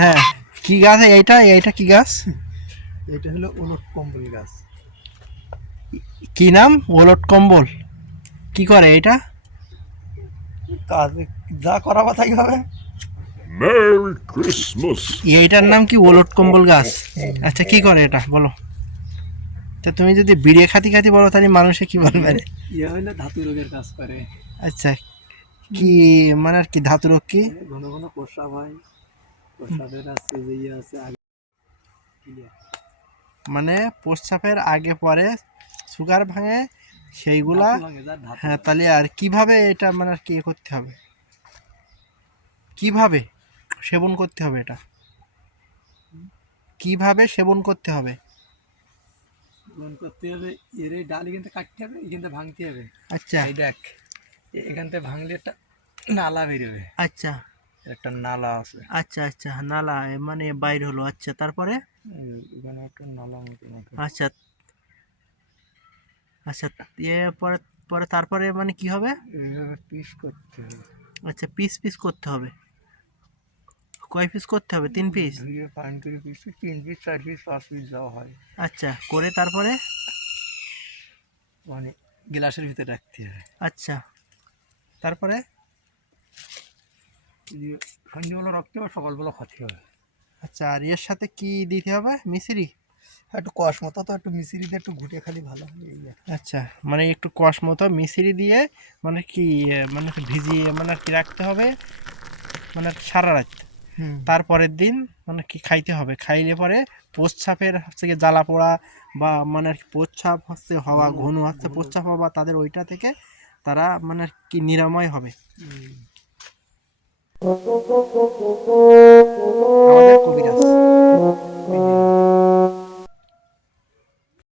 হ্যাঁ, কি গাছ এইটা? এইটা কি গাছ? এটা হলো ওলট কম্বল গাছ। কি নাম? ওলট কম্বল। কি করে এটা? কাজে যা করা বা তাই হবে। Merry Christmas! এইটার নাম কি ওলট কম্বল গাছ? আচ্ছা, কি করে এটা বলো? তা তুমি যদি বিড়িয়ে খাতি খাতি বলো তাহলে মানুষে কি বলবে রে? ইয়ে হইলে ধাতু রোগের কাজ করে। আচ্ছা, কি মানে আর কি ধাতু রোগ কি? ঘন ঘন প্রস্রাব হয়, প্রস্রাবের আছে যে ইয়ে আছে আগে মানে প্রস্রাবের আগে পরে সুগার ভাঙে সেইগুলা। ধাতু ভাঙে, যার ধাতু হ্যাঁ, তাহলে আর কিভাবে এটা মানে আর কি করতে হবে? কিভাবে সেবন করতে হবে এটা? কিভাবে সেবন করতে হবে? গ্রহণ করতে হবে। এর এই ডাল এখান থেকে কাটতে হবে, এখান থেকে ভাঙতে হবে। আচ্ছা এই দেখ, এখান থেকে ভাঙলে একটা নালা বেরোবে। আচ্ছা একটা নালা আছে, আচ্ছা আচ্ছা, নালা মানে বাইর হলো। আচ্ছা, তারপরে? এখানে একটা নালা মতো আছে। আচ্ছা আচ্ছা, ইয়ে পরে পরে তারপরে মানে কি হবে? এইভাবে পিস করতে হবে। আচ্ছা, পিস পিস করতে হবে। কয় পিস করতে হবে? 3 পিস? ধুয়ে পানি করে পিস, 3 পিস 4 পিস 5 পিস যাওয়া হয়। আচ্ছা, করে তারপরে? মানে গ্লাসের ভিতরে রাখতে হবে। আচ্ছা, তারপরে? দিয়ে সন্ধ্যেবেলা রাখতে হবে, সকালবেলা খাতে হবে। আচ্ছা, আর এর সাথে কি দিতে হবে? মিশ্রি? একটু কষ মতো তো, একটু মিশিয়ে দিয়ে একটু ঘুটে খালি ভালো হবে এই আর কি। আচ্ছা, মানে একটু কষ মতো মিশ্রি দিয়ে মানে কি মানে একটু ভিজিয়ে মানে আর কি রাখতে হবে মানে আর কি সারা রাত। তারপরের দিন মানে কি খাইতে হবে। খাইলে পরে প্রস্রাবের হচ্ছে গিয়ে জ্বালা পোড়া বা মানে আর কি প্রস্রাব হচ্ছে হওয়া, ঘন হচ্ছে প্রস্রাব হওয়া, তাদের ওইটা থেকে তারা মানে আর কি নিরাময় হবে। আমাদের কবিরাজ